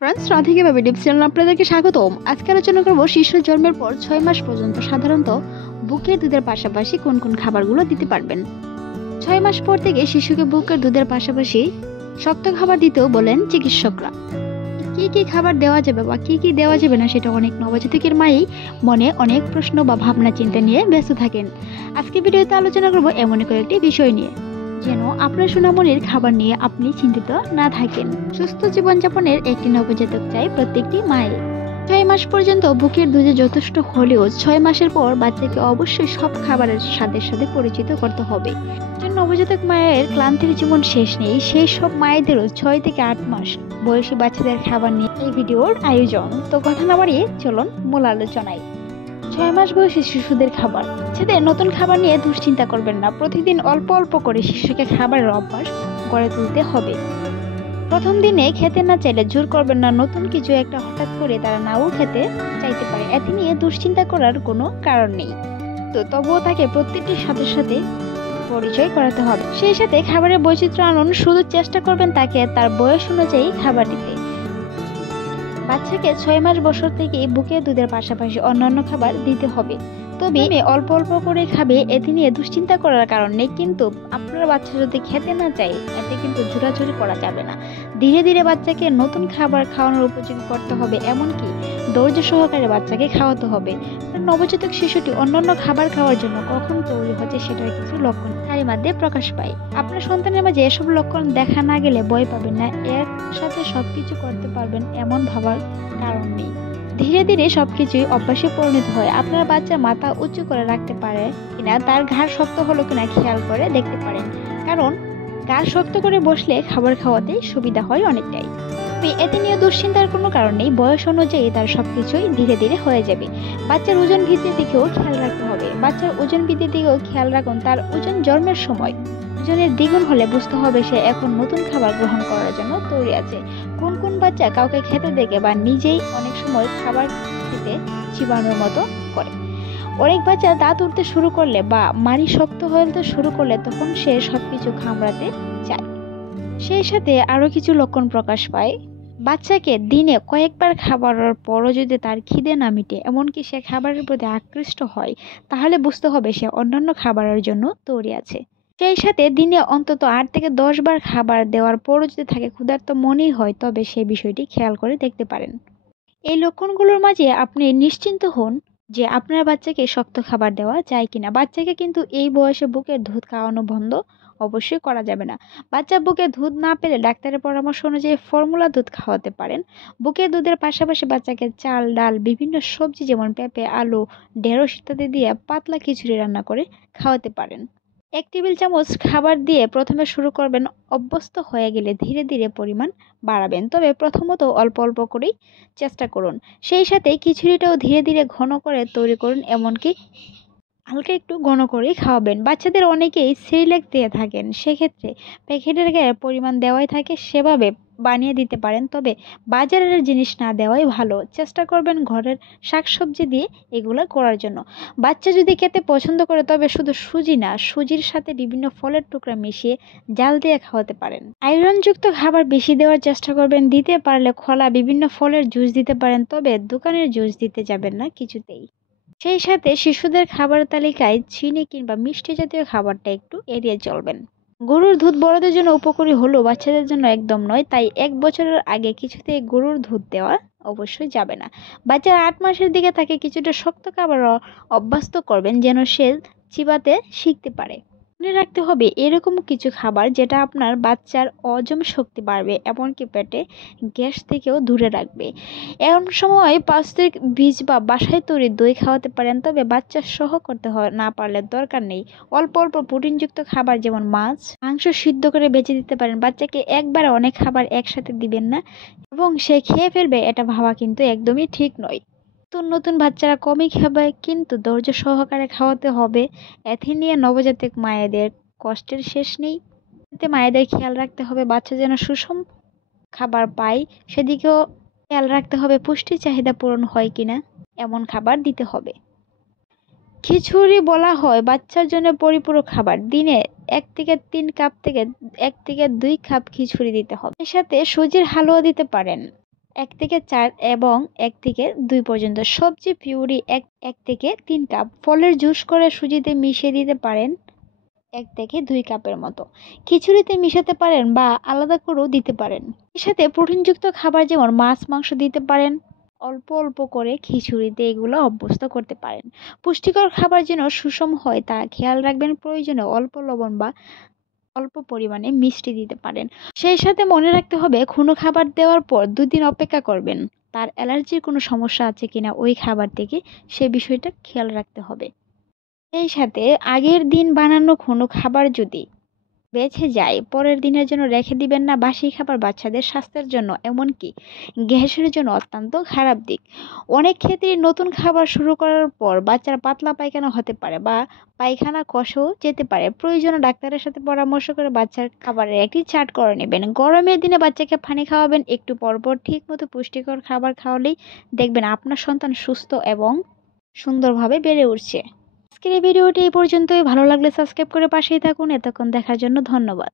Friends, Radhika baby tips চ্যানেলে আপনাদেরকে স্বাগতম। আজকে আলোচনা করব শিশুর জন্মের পর 6 মাস পর্যন্ত সাধারণত বুকের দুধের পাশাপাশি কোন কোন খাবারগুলো দিতে পারবেন। 6 মাস পর থেকে শিশুকে বুকের দুধের পাশাপাশি শক্ত খাবার দিতেও বলেন চিকিৎসকরা। কি কি খাবার দেওয়া যাবে বা কি কি দেওয়া যাবে না সেটা অনেক নবজাতকের মায়েই মনে অনেক প্রশ্ন বা ভাবনা চিন্তা নিয়ে ব্যস্ত থাকেন। আজকে ভিডিওতে আলোচনা করব এমন কয়েকটি বিষয় নিয়ে যেন আপনার সোনামণির খাবার নিয়ে আপনি চিন্তিত না থাকেন। সুস্থ জীবনযাপনের একটি নবজাতক চাই প্রত্যেকটি মায়ের। 6 মাস পর্যন্ত বুকের দুধে যথেষ্ট হলেও 6 মাসের পর বাচ্চাকে অবশ্যই সব খাবারের স্বাদের সাথে পরিচিত করতে হবে। একজন নবজাতক মায়ের ক্লান্তির জীবন শেষ নেই, সেই সব মায়েদেরও 6 থেকে 8 মাস বয়সী বাচ্চাদের খাবার নিয়ে এই ভিডিওর আয়োজন। তো কথা না বাড়িয়ে চলুন মূল আলোচনায়। 6 মাস বয়সী শিশুদের খাবার। বাচ্চাদের নতুন খাবার নিয়ে দুশ্চিন্তা করবেন না। প্রতিদিন অল্প অল্প করে শিশুকে খাবারের অভ্যাস গড়ে তুলতে হবে। প্রথম দিনে খেতে না চাইলে জোর করবেন না। নতুন কিছু একটা হঠাৎ করে তারা নাও খেতে চাইতে পারে, এতে নিয়ে দুশ্চিন্তা করার কোনো কারণ নেই। তো তবুও তাকে প্রত্যেকটির সাথে সাথে পরিচয় করাতে হবে। সেই সাথে খাবারের বৈচিত্র্য আনুন। শুধু চেষ্টা করবেন তাকে তার বয়স অনুযায়ী খাবার দিতে। বাচ্চাকে 6 মাস বয়স থেকে বুকের দুধের পাশাপাশি অন্যান্য খাবার দিতে হবে, তবে অল্প অল্প করে খাবে, এতে নিয়ে দুশ্চিন্তা করার কারণ নেই। কিন্তু আপনার বাচ্চা যদি খেতে না চায়, এতে কিন্তু জোরাজুরি করা যাবে না। ধীরে ধীরে বাচ্চাকে নতুন খাবার খাওয়ানোর উপযোগী করতে হবে, এমনকি ধৈর্য সহকারে বাচ্চাকে খাওয়াতে হবে। নবজাতক শিশুটি অন্যান্য খাবার খাওয়ার জন্য কখন তৈরি হচ্ছে সেটার কিছু লক্ষণ তারই মধ্যে প্রকাশ পায়। আপনার সন্তানের মাঝে এসব লক্ষণ দেখা না গেলে ভয় পাবেন না। এর সাথে সবকিছু করতে পারবেন এমন ভাবার কারণ নেই। ধীরে ধীরে সবকিছুই অভ্যাসে পরিণত হয়। আপনার বাচ্চা মাথা উঁচু করে রাখতে পারে কিনা, তার ঘাড় শক্ত হলো কিনা খেয়াল করে দেখতে পারেন, কারণ ঘাড় শক্ত করে বসলে খাবার খাওয়াতে সুবিধা হয় অনেকটাই। এতে নিয়ে দুশ্চিন্তার কোনো কারণ নেই। বয়স অনুযায়ী তার সবকিছুই ধীরে ধীরে হয়ে যাবে। বাচ্চার ওজন বৃদ্ধির দিকেও খেয়াল রাখতে হবে। বাচ্চার ওজন বৃদ্ধির দিকেও খেয়াল রাখুন। তার ওজন জন্মের সময় ওজনের দ্বিগুণ হলে বুঝতে হবে সে এখন নতুন খাবার গ্রহণ করার জন্য তৈরি আছে। কোন কোন বাচ্চা কাউকে খেতে দেখে বা নিজেই অনেক সময় খাবার খেতে চিবানোর মতো করে। অনেক বাচ্চা দাঁত উঠতে শুরু করলে বা মাড়ি শক্ত হতে শুরু করলে তখন সে সবকিছু কামড়াতে চায়। সেই সাথে আরো কিছু লক্ষণ প্রকাশ পায়। বাচ্চাকে দিনে কয়েকবার খাবারের পরও যদি তার খিদে না মিটে, এমনকি সে খাবারের প্রতি আকৃষ্ট হয়, তাহলে বুঝতে হবে সে অন্যান্য খাবারের জন্য তৈরি আছে। সেই সাথে দিনে অন্তত 8 থেকে 10 বার খাবার দেওয়ার পরও যদি তাকে ক্ষুধার্ত মনেই হয়, তবে সেই বিষয়টি খেয়াল করে দেখতে পারেন। এই লক্ষণগুলোর মাঝে আপনি নিশ্চিন্ত হন যে আপনার বাচ্চাকে শক্ত খাবার দেওয়া যায় কিনা। বাচ্চাকে কিন্তু এই বয়সে বুকের দুধ খাওয়ানো বন্ধ অবশ্যই করা যাবে না। বাচ্চা বুকে দুধ না পেলে ডাক্তারের পরামর্শ অনুযায়ী ফর্মুলা দুধ খাওয়াতে পারেন। বুকের দুধের পাশাপাশি বাচ্চাকে চাল, ডাল, বিভিন্ন সবজি যেমন পেঁপে, আলু, ঢেঁড়স ইত্যাদি দিয়ে পাতলা খিচুড়ি রান্না করে খাওয়াতে পারেন। 1 টেবিল চামচ খাবার দিয়ে প্রথমে শুরু করবেন, অভ্যস্ত হয়ে গেলে ধীরে ধীরে পরিমাণ বাড়াবেন, তবে প্রথমত অল্প অল্প করেই চেষ্টা করুন। সেই সাথে খিচুড়িটাও ধীরে ধীরে ঘন করে তৈরি করুন, এমনকি হালকা একটু ঘন করেই খাওয়াবেন। বাচ্চাদের অনেকেই সেরিল্যাক দিয়ে থাকেন, সেক্ষেত্রে প্যাকেটের গায়ে পরিমাণ দেওয়াই থাকে, সেভাবে বানিয়ে দিতে পারেন, তবে বাজারের জিনিস না দেওয়াই ভালো। চেষ্টা করবেন ঘরের শাকসবজি দিয়ে এগুলো করার জন্য। বাচ্চা যদি খেতে পছন্দ করে, তবে শুধু সুজি না, সুজির সাথে বিভিন্ন ফলের টুকরা মিশিয়ে জাল দিয়ে খাওয়াতে পারেন। আয়রনযুক্ত খাবার বেশি দেওয়ার চেষ্টা করবেন। দিতে পারলে খোলা বিভিন্ন ফলের জুস দিতে পারেন, তবে দোকানের জুস দিতে যাবেন না কিছুতেই। সেই সাথে শিশুদের খাবার তালিকায় চিনি কিংবা মিষ্টি জাতীয় খাবারটা একটু এড়িয়ে চলবেন। গরুর দুধ বড়দের জন্য উপকারী হলেও বাচ্চাদের জন্য একদম নয়, তাই 1 বছরের আগে কিছুতেই গরুর দুধ দেওয়া অবশ্যই যাবে না। বাচ্চার 8 মাসের দিকে তাকে কিছুটা শক্ত খাবার অভ্যস্ত করবেন, যেন সে চিবাতে শিখতে পারে। মনে রাখতে হবে এরকম কিছু খাবার যেটা আপনার বাচ্চার হজম শক্তি বাড়বে, এমনকি পেটে গ্যাস থেকেও দূরে রাখবে। এমন সময় পাস্তুরিক বীজ বা বাসায় তৈরি দই খাওয়াতে পারেন, তবে বাচ্চা সহ করতে না পারলে দরকার নেই। অল্প অল্প প্রোটিনযুক্ত খাবার যেমন মাছ, মাংস সিদ্ধ করে বেঁচে দিতে পারেন। বাচ্চাকে একবারে অনেক খাবার একসাথে দিবেন না এবং সে খেয়ে ফেলবে এটা ভাবা কিন্তু একদমই ঠিক নয়। নতুন নতুন বাচ্চারা কমই খাবে, কিন্তু ধৈর্য সহকারে খাওয়াতে হবে। এতে নিয়ে নবজাতক মায়েদের কষ্টের শেষ নেই। এতে মায়েদের খেয়াল রাখতে হবে বাচ্চা যেন সুষম খাবার পায়, সেদিকেও খেয়াল রাখতে হবে পুষ্টি চাহিদা পূরণ হয় কিনা, এমন খাবার দিতে হবে। খিচুড়ি বলা হয় বাচ্চার জন্য পরিপূরক খাবার। দিনে 1 থেকে 3 কাপ থেকে 1 থেকে 2 কাপ খিচুড়ি দিতে হবে। এর সাথে সুজির হালুয়া দিতে পারেন। 1 থেকে 4 এবং 1 থেকে 2 পর্যন্ত। সবজি পিউরি 1 থেকে 3 কাপ। ফলের জুস করে সুজিতে মিশিয়ে দিতে পারেন 1 থেকে 2 কাপের মতো। খিচুড়িতে মিশাতে পারেন বা আলাদা করেও দিতে পারেন। এর সাথে প্রোটিনযুক্ত খাবার যেমন মাছ মাংস দিতে পারেন। অল্প অল্প করে খিচুড়িতে এগুলো অভ্যস্ত করতে পারেন। পুষ্টিকর খাবার যেন সুষম হয় তা খেয়াল রাখবেন। প্রয়োজনে অল্প লবণ বা অল্প পরিমাণে মিষ্টি দিতে পারেন। সেই সাথে মনে রাখতে হবে কোনো খাবার দেওয়ার পর 2 দিন অপেক্ষা করবেন। তার অ্যালার্জির কোনো সমস্যা আছে কিনা ওই খাবার থেকে সে বিষয়টা খেয়াল রাখতে হবে। এই সাথে আগের দিন বানানো কোনো খাবার যদি বেঁচে যায় পরের দিনের জন্য রেখে দিবেন না। বাসি খাবার বাচ্চাদের স্বাস্থ্যের জন্য এমনকি গ্যাসের জন্য অত্যন্ত খারাপ দিক। অনেক ক্ষেত্রে নতুন খাবার শুরু করার পর বাচ্চার পাতলা পায়খানা হতে পারে বা পায়খানা কষও যেতে পারে। প্রয়োজনে ডাক্তারের সাথে পরামর্শ করে বাচ্চার খাবারের একটি চার্ট করে নেবেন। গরমের দিনে বাচ্চাকে পানি খাওয়াবেন একটু পর পর। ঠিক মতো পুষ্টিকর খাবার খাওয়ালেই দেখবেন আপনার সন্তান সুস্থ এবং সুন্দরভাবে বেড়ে উঠছে। আজকের এই ভিডিওটি এই পর্যন্তই। ভালো লাগলে সাবস্ক্রাইব করে পাশেই থাকুন। এতক্ষণ দেখার জন্য ধন্যবাদ।